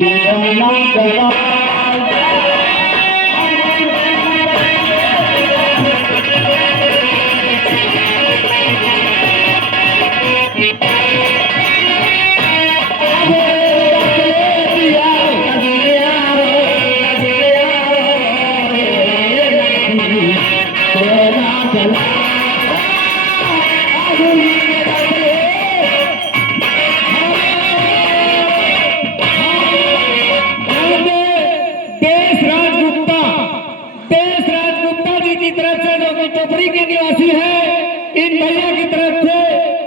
दीवाना जवा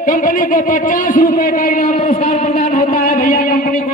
कंपनी को 50 रुपए का इनाम पुरस्कार प्रदान होता है भैया। कंपनी को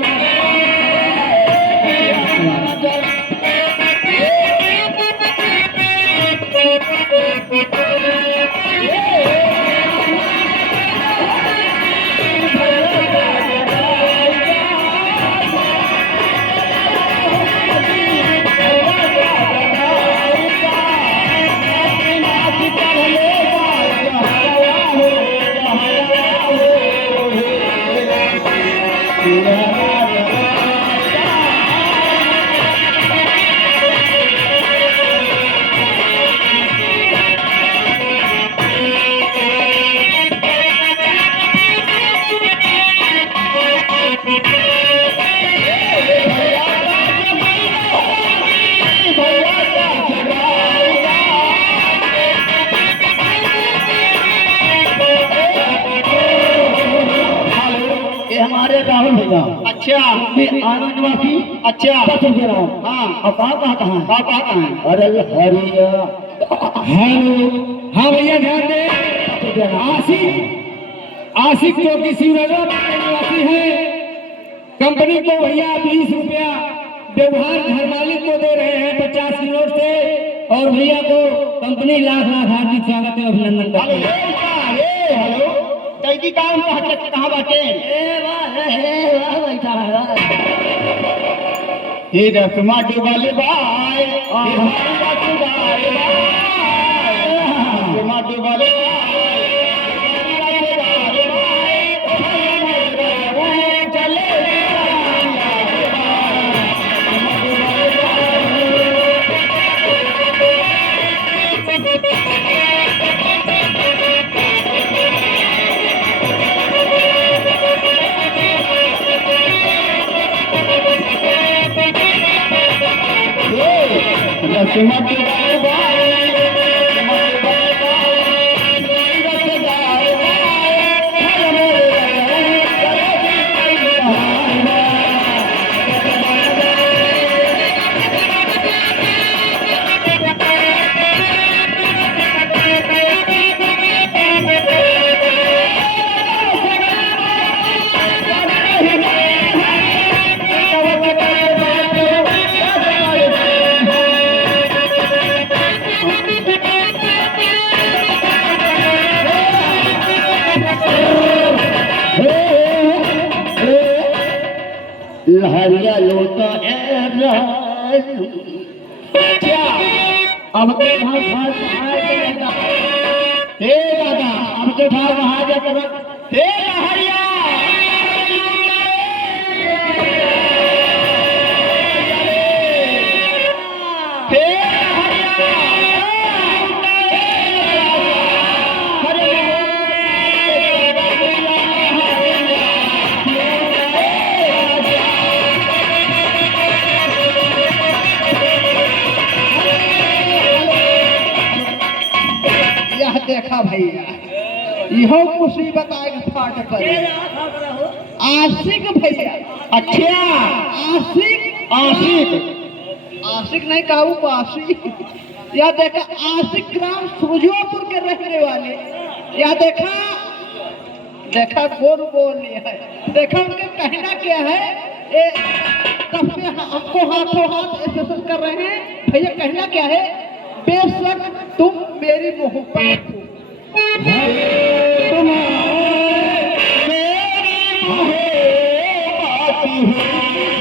राहुल भैया। अच्छा आनंद निवासी। अच्छा हाँ अब कहाँ है? अरे हरिया हेलो। हाँ भैया ध्यान दे। आशिक जो कि शिवनगर निवासी है। कंपनी को भैया 20 रुपया व्यवहार घर मालिक को दे रहे हैं 50 की नोट से। और भैया को कंपनी लाख हार्दिक स्वागत है, अभिनंदन करते हैं। हेलो कैदी काम कहाँ बाटे? हे रसमा डुबाले भाई, रसमा डुबाले लहरिया लोटा अब के हे दादा अब के भाग वहां जाकर हे लहरिया देखा भैया यह मुसीबत आएगा फाट पर। आशिक भैया। अच्छा आशिक नहीं कहूँ आशिक। यह देखा आशिक ग्राम सूर्योपुर के रहने वाले। यह देखा कौन बोल रही है। देखा उनका कहना क्या है? तब से हमको हाथों हाथ ऐसे कर रहे हैं। भैया कहना क्या है? बेशक तुम मेरी मोहब्बत हो, मेरी मोहब्बत हो।